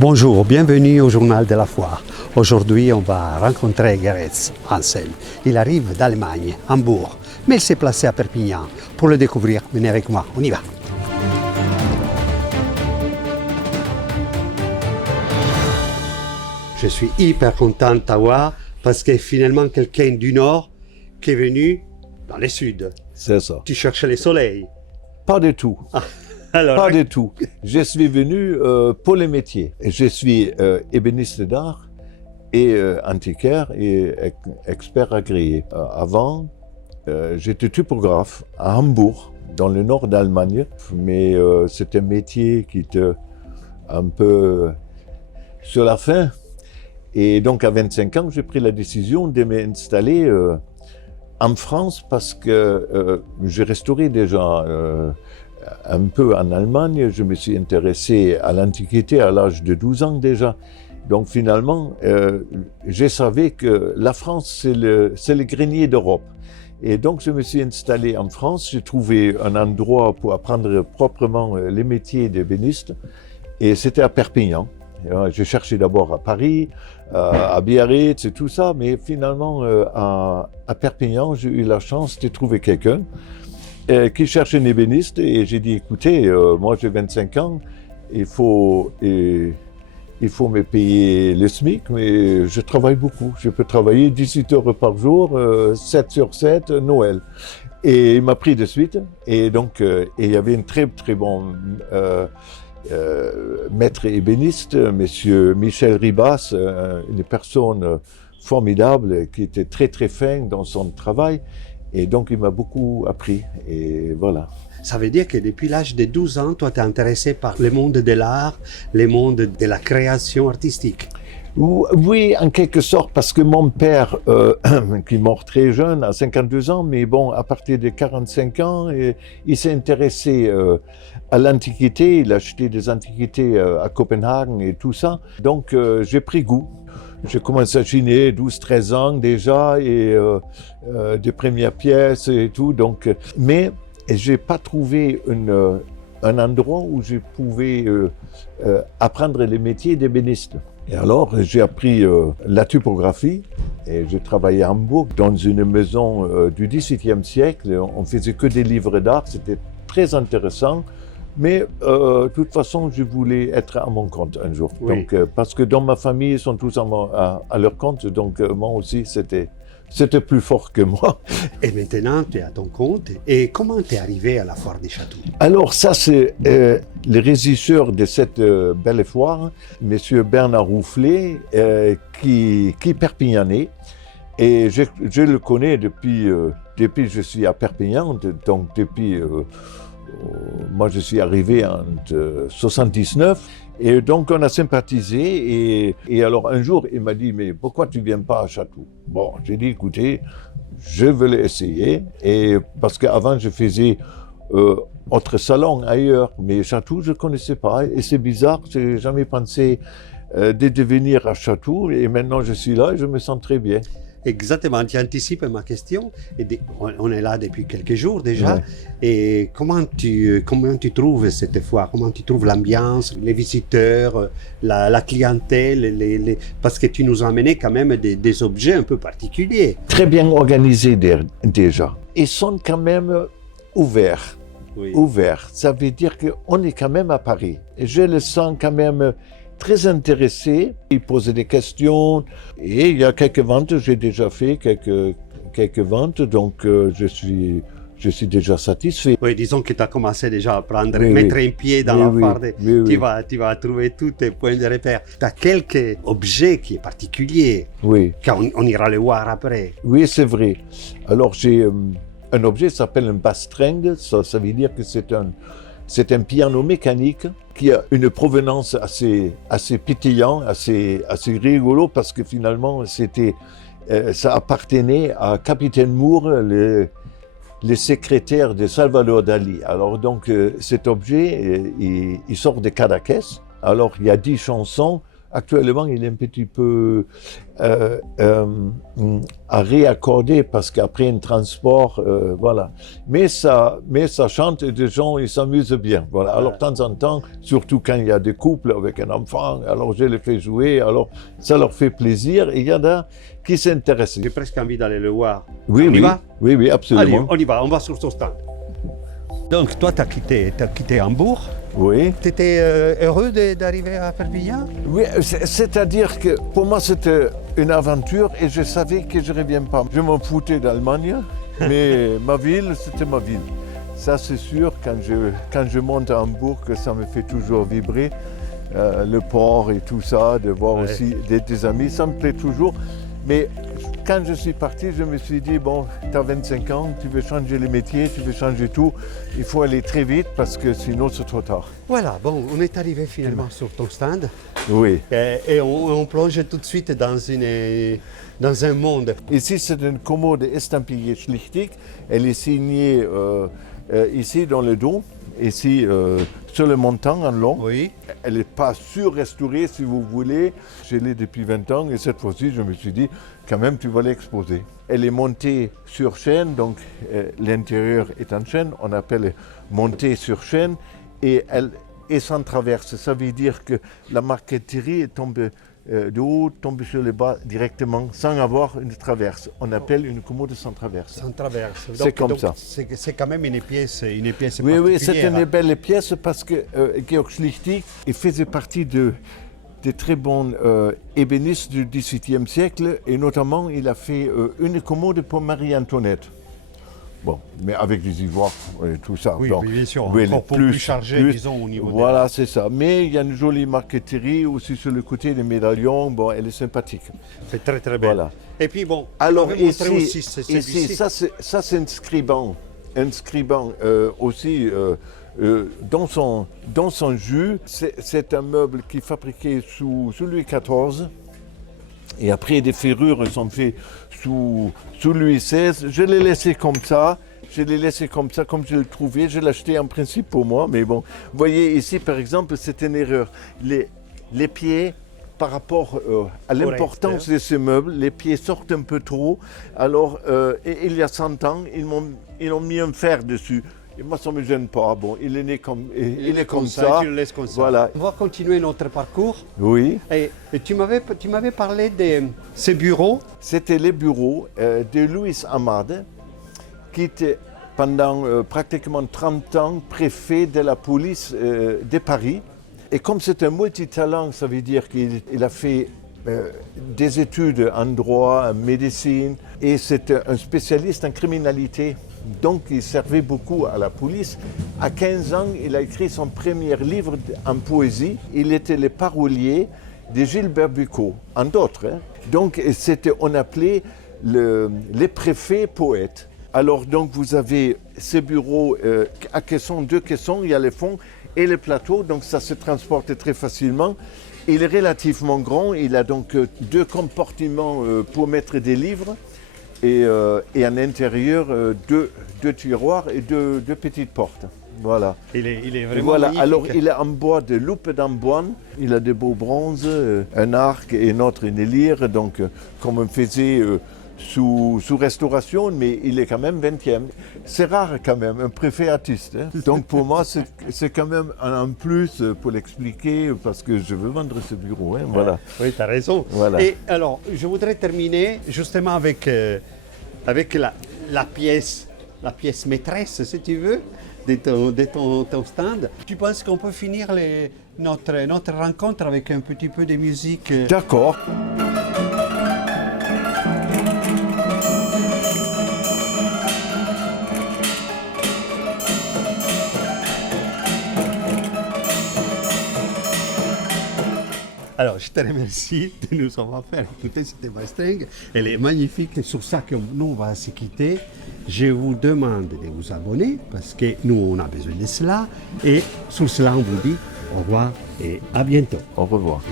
Bonjour, bienvenue au journal de la foire. Aujourd'hui, on va rencontrer Gerets Hansen. Il arrive d'Allemagne, Hambourg, mais il s'est placé à Perpignan. Pour le découvrir, venez avec moi, on y va. Je suis hyper content de t'avoir parce que finalement quelqu'un du Nord qui est venu dans le Sud. C'est ça. Tu cherches le soleil. Pas du tout. Alors, Pas du tout. Je suis venu pour les métiers. Je suis ébéniste d'art et antiquaire et expert agréé. Avant, j'étais typographe à Hambourg, dans le nord d'Allemagne, mais c'est un métier qui était un peu sur la fin. Et donc à 25 ans, j'ai pris la décision de m'installer en France parce que j'ai restauré déjà un peu en Allemagne. Je me suis intéressé à l'Antiquité à l'âge de 12 ans déjà. Donc finalement, je savais que la France, c'est le grenier d'Europe. Et donc je me suis installé en France. J'ai trouvé un endroit pour apprendre proprement les métiers d'ébéniste. Et c'était à Perpignan. J'ai cherché d'abord à Paris, à Biarritz et tout ça, mais finalement à Perpignan, j'ai eu la chance de trouver quelqu'un qui cherche un ébéniste et j'ai dit écoutez, moi j'ai 25 ans, il faut me payer le SMIC, mais je travaille beaucoup. Je peux travailler 18 heures par jour, 7 sur 7, Noël. Et il m'a pris de suite. Et donc, il y avait un très très bon maître ébéniste, monsieur Michel Ribas, une personne formidable qui était très très fin dans son travail. Et donc, il m'a beaucoup appris, et voilà. ça veut dire que depuis l'âge de 12 ans, toi, tu es intéressé par le monde de l'art, le monde de la création artistique. Oui, en quelque sorte, parce que mon père, qui est mort très jeune, à 52 ans, mais bon, à partir de 45 ans, il s'est intéressé à l'Antiquité, il a acheté des antiquités à Copenhague et tout ça. Donc, j'ai pris goût. J'ai commencé à chiner 12-13 ans déjà, et des premières pièces et tout. Donc, mais je n'ai pas trouvé un endroit où je pouvais apprendre les métiers d'ébéniste. Et alors, j'ai appris la typographie et j'ai travaillé à Hambourg dans une maison du XVIIe siècle. On faisait que des livres d'art, c'était très intéressant. Mais de toute façon, je voulais être à mon compte un jour. Oui. Donc, parce que dans ma famille, ils sont tous à leur compte. Donc, moi aussi, c'était plus fort que moi. Et maintenant, tu es à ton compte. Et comment tu es arrivé à la foire des châteaux? Alors ça, c'est le régisseur de cette belle foire, monsieur Bernard Roufflet, qui est perpignanais. Et je le connais depuis que je suis à Perpignan. Donc depuis, moi je suis arrivé en 79. Et donc on a sympathisé et alors un jour il m'a dit mais pourquoi tu viens pas à Château? Bon, j'ai dit écoutez, je veux l'essayer et parce qu'avant je faisais autre salon ailleurs, mais Château je connaissais pas et c'est bizarre, j'ai jamais pensé de devenir à Château et maintenant je suis là et je me sens très bien. Exactement, tu anticipes ma question. On est là depuis quelques jours déjà. Ouais. Et comment tu trouves cette foire? Comment tu trouves l'ambiance, les visiteurs, la clientèle parce que tu nous as amené quand même des objets un peu particuliers. Très bien organisés déjà. Ils sont quand même ouverts. Oui. Ouverts. Ça veut dire qu'on est quand même à Paris. Et je le sens quand même très intéressé, il posait des questions et il y a quelques ventes, j'ai déjà fait quelques ventes, donc je suis déjà satisfait. Oui, disons que tu as commencé déjà à mettre un pied dans la foire, tu vas trouver tous tes points de repère. Tu as quelques objets qui sont particuliers, on ira les voir après. Oui, c'est vrai. Alors j'ai un objet qui s'appelle un bastringue, ça veut dire que c'est un piano mécanique qui a une provenance assez pétillant, assez rigolo, parce que finalement, ça appartenait à Capitaine Moore, le secrétaire de Salvador Dali. Alors donc, cet objet, il sort de Cadaqués. Alors, il y a 10 chansons Actuellement, il est un petit peu à réaccorder parce qu'après un transport, voilà. Mais ça chante et les gens, ils s'amusent bien. Voilà. Alors, de temps en temps, surtout quand il y a des couples avec un enfant, alors je les fais jouer, alors ça leur fait plaisir. Et il y en a qui s'intéressent. J'ai presque envie d'aller le voir. Oui, On y va? Oui, absolument. Allez, on y va, on va sur son stand. Donc, toi, tu as quitté Hambourg. Oui. Tu étais heureux d'arriver à Perpignan? Oui, c'est-à-dire que pour moi c'était une aventure et je savais que je ne reviens pas. Je m'en foutais d'Allemagne, mais ma ville, c'était ma ville. Ça c'est sûr, quand je monte à Hambourg, que ça me fait toujours vibrer. Le port et tout ça, de voir aussi des amis, ça me plaît toujours. Mais quand je suis parti, je me suis dit, bon, tu as 25 ans, tu veux changer les métiers, tu veux changer tout, il faut aller très vite parce que sinon c'est trop tard. Voilà, bon, on est arrivé finalement sur ton stand. Oui. Et on plonge tout de suite dans un monde. Ici, c'est une commode estampillée Schlichtig. Elle est signée ici dans le dos, ici sur le montant en long. Oui. Elle n'est pas sur-restaurée, si vous voulez. Je l'ai depuis 20 ans et cette fois-ci, je me suis dit, quand même, tu vas l'exposer. Elle est montée sur chaîne, donc l'intérieur est en chaîne. On appelle montée sur chaîne et elle est sans traverse. Ça veut dire que la marqueterie tombe de haut, tombe sur le bas directement, sans avoir une traverse. On appelle une commode sans traverse. Sans traverse. C'est comme ça. C'est quand même une pièce Oui, particulière. oui, c'est une belle pièce parce que Georg Schlichtig il faisait partie des très bons ébénistes du XVIIIe siècle et notamment il a fait une commode pour Marie-Antoinette. Bon, mais avec des ivoires et tout ça. Oui, donc, bien sûr, oui, encore plus chargé, disons, au niveau Voilà, c'est ça. Mais il y a une jolie marqueterie aussi sur le côté des médaillons. Bon, elle est sympathique. C'est très très belle. Voilà. Et puis bon, alors ici, ici ça c'est un scriban. Un scriban aussi dans son jus. C'est un meuble qui est fabriqué sous Louis XIV. Et après, des ferrures sont faites sous Louis XVI. Je l'ai laissé comme ça. Comme je le trouvais. Je l'ai acheté en principe pour moi. Mais bon, vous voyez ici, par exemple, c'est une erreur. Les pieds, par rapport à l'importance de ces meubles, les pieds sortent un peu trop. Alors, il y a 100 ans, ils ont mis un fer dessus. Et moi, ça ne me gêne pas. Bon, il est né comme, il est comme ça. Tu le laisses comme ça. Voilà. On va continuer notre parcours. Oui. Et tu m'avais parlé de ces bureaux. C'était les bureaux de Louis Amade, qui était pendant pratiquement 30 ans préfet de la police de Paris. Et comme c'est un multitalent, ça veut dire qu'il a fait des études en droit, en médecine, et c'est un spécialiste en criminalité. Donc il servait beaucoup à la police. À 15 ans, il a écrit son premier livre en poésie. Il était le parolier de Gilbert Bécaud, en d'autres. Hein. Donc on appelait les préfets poètes. Alors donc vous avez ces bureaux à caissons, 2 caissons, il y a les fonds et les plateaux, donc ça se transporte très facilement. Il est relativement grand, il a donc 2 compartiments pour mettre des livres. Et en intérieur, 2 tiroirs et 2 petites portes. Voilà. Il est vraiment voilà. magnifique. Alors, il est en bois de loupe d'amboine. Il a de beaux bronzes, un arc et une autre une lyre. Donc, comme on faisait sous restauration, mais il est quand même 20e. C'est rare quand même, un préfet artiste. Hein. Donc, pour moi, c'est quand même un plus pour l'expliquer, parce que je veux vendre ce bureau. Hein. Voilà. Oui, tu as raison. Voilà. Et alors, je voudrais terminer justement avec la pièce maîtresse, si tu veux, de ton stand. Tu penses qu'on peut finir notre rencontre avec un petit peu de musique D'accord. Alors, je te remercie de nous avoir fait écouter cette mastering. Elle est magnifique. C'est sur ça que nous, on va se quitter. Je vous demande de vous abonner parce que nous, on a besoin de cela. Et sur cela, on vous dit au revoir et à bientôt. Au revoir.